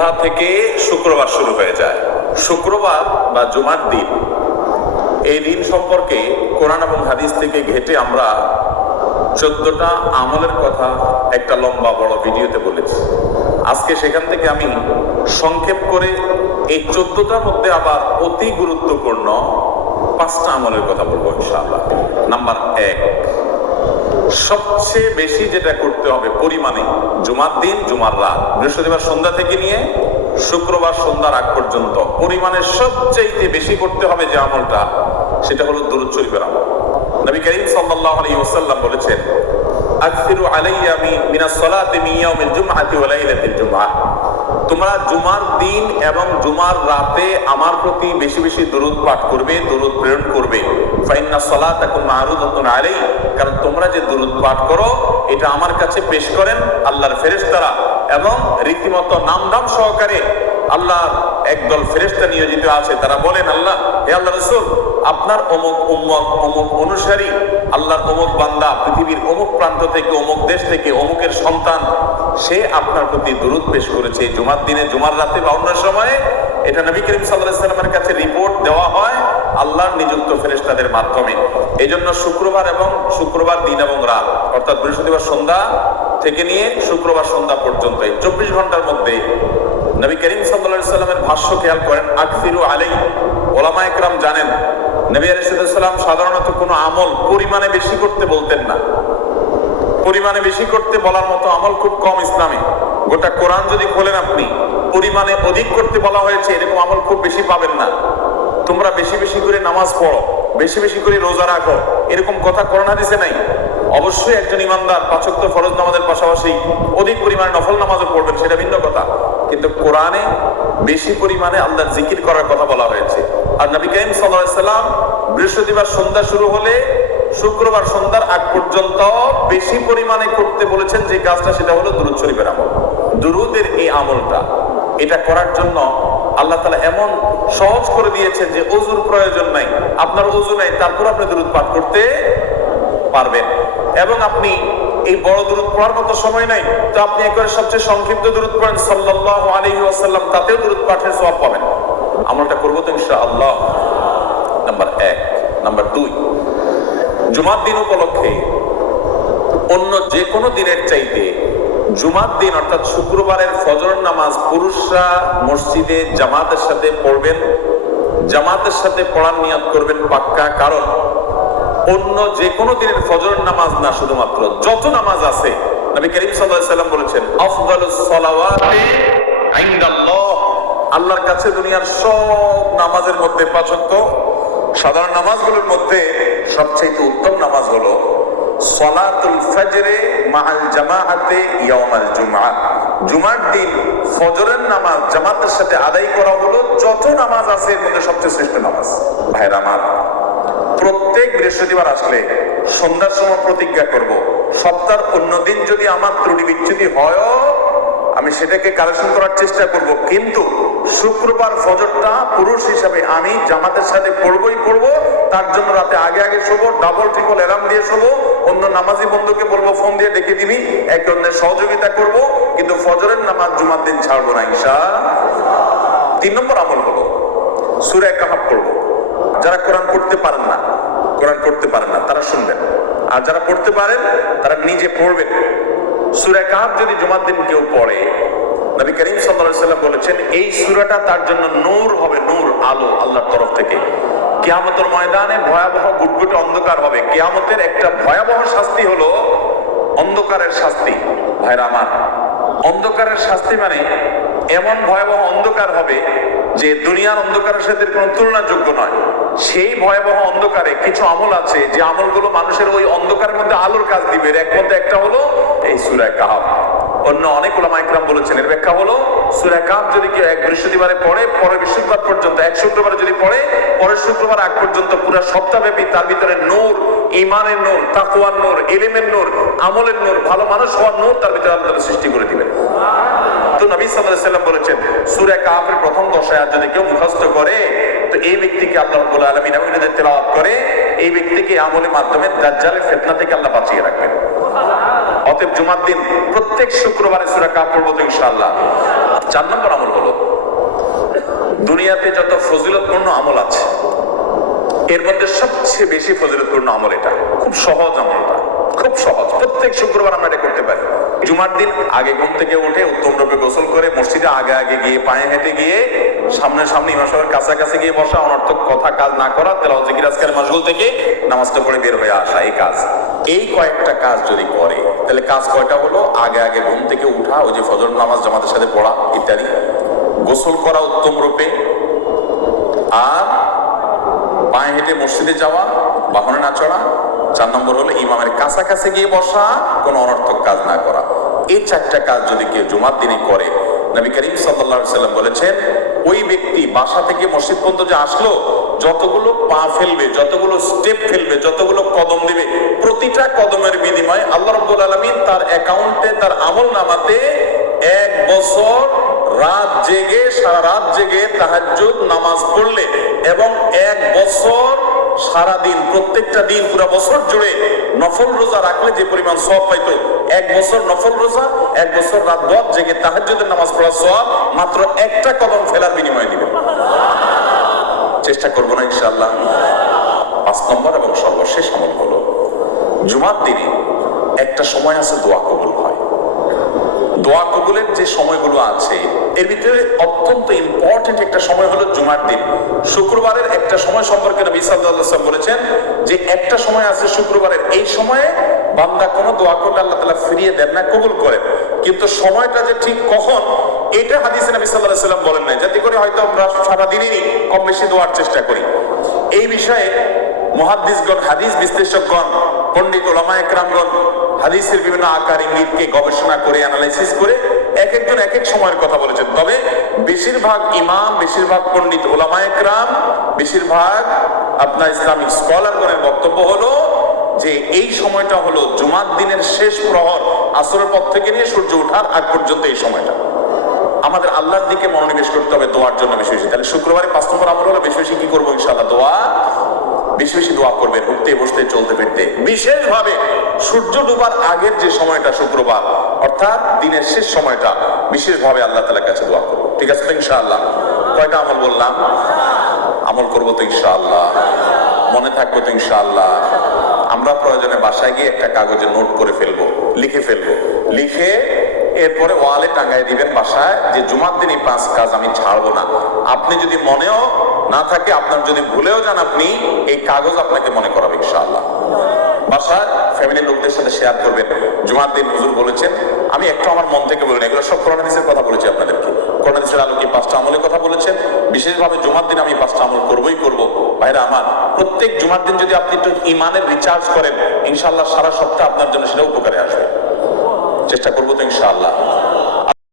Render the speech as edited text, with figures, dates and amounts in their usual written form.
সন্ধ্যা থেকে শুক্রবার শুরু হয়ে যায়। শুক্রবার বা জুমার দিন, এই দিন সম্পর্কে কোরআন এবং হাদিস থেকে ঘেটে আমরা 14টা আমলের কথা একটা লম্বা বড় ভিডিওতে বলেছি। আজকে সেখান থেকে আমি সংক্ষেপ করে এই 14টার মধ্যে আবার অতি গুরুত্বপূর্ণ 5টা আমলের কথা বলবো ইনশাআল্লাহ। নাম্বার 1, সবচেয়ে বেশি যেটা করতে হবে পরিমাণে, জুমার দিন জুমার রাত, বৃহস্পতিবার সন্ধ্যা থেকে নিয়ে শুক্রবার সন্ধ্যার আগ পর্যন্ত পরিমাণে সবচেয়ে বেশি করতে হবে যে আমলটা, সেটা হলো দুরূদ শরীফের আমল। নবী করিম সাল্লাল্লাহু আলাইহি ওয়াসাল্লাম বলেছেন, আকসিরু আলাইয়া মিনাস সালাতি মিন ইয়াউমিল জুমআতি ওয়া লাইলাতিল জুমআহ, তোমরা জুমার দিন এবং জুমার রাতে আমার প্রতি বেশি বেশি দুরূদ পাঠ করবে, দুরূদ প্রেরণ করবে। ফাইন্না সালাতাকুম মা'রুদাতুন আলাইহি, কারণ তোমরা যে দুরূদ পাঠ করো এটা আমার কাছে পেশ করেন আল্লাহর ফেরেশতারা, এবং রীতিমতো নামধাম সহকারে আল্লাহর একদল ফেরেশতা নিয়োজিত আছে। তারা বলেন, আল্লাহ, হে আল্লাহ রাসূল, আপনার অমুক উম্মত, অমুক অনুসারী, আল্লাহর অমুক বান্দা পৃথিবীর অমুক প্রান্ত থেকে, অমুক দেশ থেকে, অমুকের সন্তান, সে আপনার প্রতি দুরূদ পেশ করেছে জুমার দিনে, জুমার রাতে বা অন্য সময়ে। এটা নবী করিম সাল্লাল্লাহু আলাইহি ওয়াসাল্লামের কাছে রিপোর্ট দেওয়া হয় আল্লাহর নিযুক্ত ফেরেশতাদের মাধ্যমে। এই জন্য শুক্রবার এবং শুক্রবার দিন এবং রাত, অর্থাৎ বৃহস্পতিবার সন্ধ্যা থেকে নিয়ে শুক্রবার সন্ধ্যা পর্যন্ত এই 24 ঘন্টার মধ্যে নবী করিম সাল্লাল্লাহু আলাইহি ওয়াসাল্লামের ভাষ্য খেয়াল করেন, আকসিরু আলাইহি। ওলামায়ে কেরাম জানেন, নবী আলাইহিস সালাম সাধারণত কোনো আমল পরিমাণে বেশি করতে বলতেন না। পরিমাণে বেশি করতে বলার মতো আমল খুব কম ইসলামে। গোটা কোরআন যদি খোলেন আপনি, পরিমাণে অধিক করতে বলা হয়েছে এরকম আমল খুব বেশি পাবেন না। তোমরা বেশি বেশি করে নামাজ পড়ো, বেশি বেশি করে রোজা রাখো, এরকম কথা কোরআন হাদিসে নাই। অবশ্যই একজন ইমানদার 5 ওয়াক্ত ফরজ নামাজের পাশাপাশি অধিক পরিমাণে নফল নামাজও পড়বেন, সেটা ভিন্ন কথা। কিন্তু কোরআনে বেশি পরিমাণে আল্লাহর জিকির করার কথা বলা হয়েছে। আর নবী করিম সাল্লাল্লাহু আলাইহি ওয়াসাল্লাম বৃহস্পতিবার সন্ধ্যা শুরু হলে শুক্রবার সন্ধ্যার আগ পর্যন্ত বেশি পরিমাণে করতে বলেছেন যে কাজটা, সেটা হলো দুরূদ শরীফের আমল। দুরূদের এই আমলটা, এটা করার জন্য আল্লাহ তাআলা এমন সহজ করে দিয়েছেন যে ওযুর প্রয়োজন নাই। আপনার ওযু নাই, তারপর আপনি দুরূদ পাঠ করতে পারবেন। এবং আপনি এই বড় দুরূদ পড়ার মতো সময় নাই, তো আপনি একবারে সবচেয়ে সংক্ষিপ্ত দুরূদ পড়েন সাল্লাল্লাহু আলাইহি ওয়াসাল্লাম, তাতেও দুরূদ পাঠের সওয়াব পাবেন। আমলটা করব তো ইনশাআল্লাহ। নাম্বার 1। নাম্বার 2, জুমার দিন উপলক্ষে অন্য যে কোনো দিনের চাইতে জুমার দিন অর্থাৎ শুক্রবারের ফজর নামাজ পুরুষরা মসজিদে জামাতের সাথে পড়বেন। জামাতের সাথে পড়ার নিয়ত করবেন পাক্কা, কারণ অন্য যে কোনো দিনের ফজর নামাজ না, শুধুমাত্র যত নামাজ আছে, নবী করিম সাল্লাল্লাহু আলাইহি ওয়াসাল্লাম বলেছেন, আফদালুস সালাওয়াতি ইনদাল্লাহ, আল্লাহর কাছে দুনিয়ার সব নামাজের মধ্যে 5 ওয়াক্ত সাধারণ নামাজগুলোর মধ্যে সবচেয়ে উত্তম নামাজ হলো সালাতুল ফজরে মাআল জামাআতে ইয়াউমাল জুমআহ, জুমার দিন ফজরের নামাজ জামাতের সাথে আদায় করা হলো যত নামাজ আছে এর মধ্যে সবচেয়ে শ্রেষ্ঠ নামাজ। ভাইরা আমার, প্রত্যেক বৃহস্পতিবার আসলে সন্ধ্যার সময় প্রতিজ্ঞা করব, সপ্তাহের অন্য দিন যদি আমার ত্রুটি বিচ্যুতি হয় আমি সেটাকে কারেকশন করার চেষ্টা করব, কিন্তু শুক্রবার ফজরটা পুরুষ হিসাবে আমি জামাতের সাথে পড়বই পড়ব। তার জন্য রাতে আগে আগে শোবো, ডাবল ট্রিপল অ্যালার্ম দিয়ে শোবো, অন্য নামাজি বন্ধুকে বলবো ফোন দিয়ে ডেকে দিবি, একে অন্যের সহযোগিতা করব, কিন্তু ফজরের নামাজ জুমার দিন ছাড়বো না ইনশাআল্লাহ। 3 নম্বর আমল হলো সূরা কাহফ পড়ব। যারা কোরআন পড়তে পারেন না তারা শুনবেন, আর যারা পড়তে পারেন তারা নিজে পড়বেন। সূরা কাহফ যদি জুমার দিন কেউ পড়ে, নবী করিম সাল্লাল্লাহু আলাইহি ওয়াসাল্লাম বলেছেন এই সূরাটা তার জন্য নূর হবে, নূর, আলো আল্লাহর তরফ থেকে। কিয়ামতের ময়দানে ভয়াবহ গুটগুটে অন্ধকার হবে। কিয়ামতের একটা ভয়াবহ শাস্তি হলো অন্ধকারের শাস্তি। ভাইরা আমার, অন্ধকারের শাস্তি মানে এমন ভয়াবহ অন্ধকার হবে যে দুনিয়ার অন্ধকারের সাথে কোনো তুলনাযোগ্য নয়। সেই ভয়াবহ অন্ধকারে কিছু আমল আছে যে আমলগুলো মানুষের ওই অন্ধকারের মধ্যে আলোর কাজ দিবে। এর মধ্যে একটা হলো এই সূরা কাহফ। অন্য অনেক উলামায়ে কেরাম বলেছেন এর ব্যাখ্যা হলো সূরা কাহফ যদি কেউ এক বৃহস্পতিবারে পড়ে, পরের বৃহস্পতিবার পর্যন্ত, এক শুক্রবারে যদি পড়ে, পরের শুক্রবার আগ পর্যন্ত পুরো সপ্তাহব্যাপী তার ভিতরে নূর, ঈমানের নূর, তাকওয়ার নূর, ইলমের নূর, আমলের নূর, ভালো মানুষ হওয়ার নূর তার ভিতরে আল্লাহ তাআলা সৃষ্টি করে দিবেন। তো নবী সাল্লাল্লাহু আলাইহি ওয়াসাল্লাম বলেছেন সূরা কাহফের প্রথম 10 আয়াত যদি কেউ মুখস্থ করে, তো এই ব্যক্তিকে আল্লাহ রাব্বুল আলামিন যদি তেলাওয়াত করে, এই ব্যক্তিকে আমলের মাধ্যমে দাজ্জালের ফিতনা থেকে আল্লাহ বাঁচিয়ে রাখবেন। অতএব জুমার দিন প্রত্যেক শুক্রবারে সূরা কাহফ পড়ব তো ইনশাআল্লাহ। 4 নম্বর আমল দুনিয়াতে যত ফজিলতপূর্ণ আমল আছে এর মধ্যে সবচেয়ে বেশি ফজিলতপূর্ণ আমল এটা। খুব সহজ আমলটা, খুব সহজ। প্রত্যেক শুক্রবার আমরা এটা করতে পারি। জুমার দিন আগে ঘুম থেকে উঠে উত্তম রূপে গোসল করে মসজিদে আগে আগে গিয়ে পায়ে হেঁটে গিয়ে সামনে সামনে ইমাম সাহেবের কাছাকাছি গিয়ে বসা, অনর্থক কথা কাজ না করা, তেলাওয়াত জিকির আজকাল মাশগুল থেকে নামাজটা পড়ে বের হয়ে আসা, এই কাজ। এই কয়েকটা কাজ যদি করে তাহলে কাজ কয়টা হলো? আগে আগে ঘুম থেকে উঠা, ওই যে ফজর নামাজ জামাতের সাথে পড়া ইত্যাদি, গোসল করা উত্তম রূপে, আর পায়ে হেঁটে মসজিদে যাওয়া, বাহনে না চড়া। 4 নম্বর হলো ইমামের কাছাকাছি গিয়ে বসা, কোনো অনর্থক কাজ না করা। এই 4টা কাজ যদি কেউ জুমার দিনে করে, নবী করিম সাল্লাল্লাহু আলাইহি সাল্লাম বলেছেন ওই ব্যক্তি বাসা থেকে মসজিদ পর্যন্ত যে আসলো, যতগুলো পা ফেলবে, যতগুলো স্টেপ ফেলবে, যতগুলো কদম দিবে, প্রতিটা কদমের বিনিময়ে আল্লাহ রাব্বুল আলামিন তার অ্যাকাউন্টে, তার আমলনামাতে 1 বছর রাত জেগে, সারা রাত জেগে তাহাজ্জুদ নামাজ পড়লে এবং 1 বছর সারাদিন, প্রত্যেকটা দিন পুরো বছর জুড়ে নফল রোজা রাখলে যে পরিমাণ সওয়াব পাইতো, 1 বছর নফল রোজা, 1 বছর রাত রাত জেগে তাহাজ্জুদের নামাজ পড়ার সওয়াব মাত্র একটা কদম ফেলার বিনিময়ে দিবে। চেষ্টা করবো না ইনশাআল্লাহ? 5 নম্বর এবং সর্বশেষ আমল হলো জুমার দিনে একটা সময় আছে দোয়া কবুল হয়। দোয়া কবুলের যে সময়গুলো আছে এর ভিতরে অত্যন্ত ইম্পর্টেন্ট একটা সময় হলো জুমার দিন। শুক্রবারের একটা সময় সম্পর্কে নবী সাল্লাল্লাহু আলাইহি ওয়াসাল্লাম বলেছেন যে একটা সময় আছে শুক্রবারের, এই সময়ে বান্দা কোনো দোয়া করলে আল্লাহ তাআলা ফিরিয়ে দেন না, কবুল করেন। কিন্তু সময়টা যে ঠিক কখন, এটা হাদিসে নবী সাল্লাল্লাহু আলাইহি ওয়াসাল্লাম বলেন নাই, যাতে করে হয়তো আমরা সারা দিনই কম বেশি দোয়ার চেষ্টা করি। এই বিষয়ে মুহাদ্দিসগণ, হাদিস বিশ্লেষকগণ, পণ্ডিত ওলামায়ে কেরামগণ হাদিসের বিভিন্ন আকার ইঙ্গিতকে গবেষণা করে, অ্যানালাইসিস করে এক একজন এক এক সময়ের কথা বলেছেন। তবে বেশিরভাগ ইমাম, বেশিরভাগ পণ্ডিত ওলামায়ে কেরাম, বেশিরভাগ আপনার ইসলামিক স্কলারগণের বক্তব্য হলো যে এই সময়টা হলো জুমার দিনের শেষ প্রহর, আসরের পর থেকে নিয়ে সূর্য ওঠার আগ পর্যন্ত। এই সময়টা আমাদের আল্লাহর দিকে মনোনিবেশ করতে হবে দোয়ার জন্য বেশি বেশি। তাহলে শুক্রবারে 5 নম্বর আমল হলো বেশি বেশি কি করবো ইনশাআল্লাহ? দোয়া, বেশি বেশি দোয়া করবেন, উঠতে বসতে চলতে ফিরতে। বিশেষভাবে সূর্য ডুবার আগের যে সময়টা শুক্রবার, অর্থাৎ দিনের শেষ সময়টা, বিশেষভাবে আল্লাহ তাআলার কাছে দোয়া করবো। ঠিক আছে তো ইনশাআল্লাহ? কয়টা আমল বললাম? আমল করবো তো ইনশাআল্লাহ? মনে থাকবো তো ইনশাআল্লাহ? আমরা প্রয়োজনে বাসায় গিয়ে একটা কাগজে নোট করে ফেলবো, লিখে ফেলবো, লিখে এরপরে ওয়ালে টাঙ্গাই দিবেন বাসায় যে জুমার দিন এই 5 কাজ আমি ছাড়বো না। আপনি যদি মনেও না থাকে, আপনার যদি ভুলেও যান, আপনি এই কাগজ আপনাকে মনে করাবে ইনশাআল্লাহ। বাসায় ফ্যামিলির লোকদের সাথে শেয়ার করবেন, জুমার দিন হুজুর বলেছেন, আমি একটু আমার মন থেকে বলিনি, এগুলো সব কোরআন হাদিসের কথা বলেছি আপনাদেরকে। কোরআন হাদিসের আলোকে 5টা আমলের কথা বলেছেন, বিশেষভাবে জুমার দিন আমি 5টা আমল করবোই করবো। ভাইরা আমার, প্রত্যেক জুমার দিন যদি আপনি একটু ইমানের রিচার্জ করেন, ইনশাআল্লাহ সারা সপ্তাহ আপনার জন্য সেটা উপকারে আসবে। চেষ্টা করবো তো ইনশাআল্লাহ?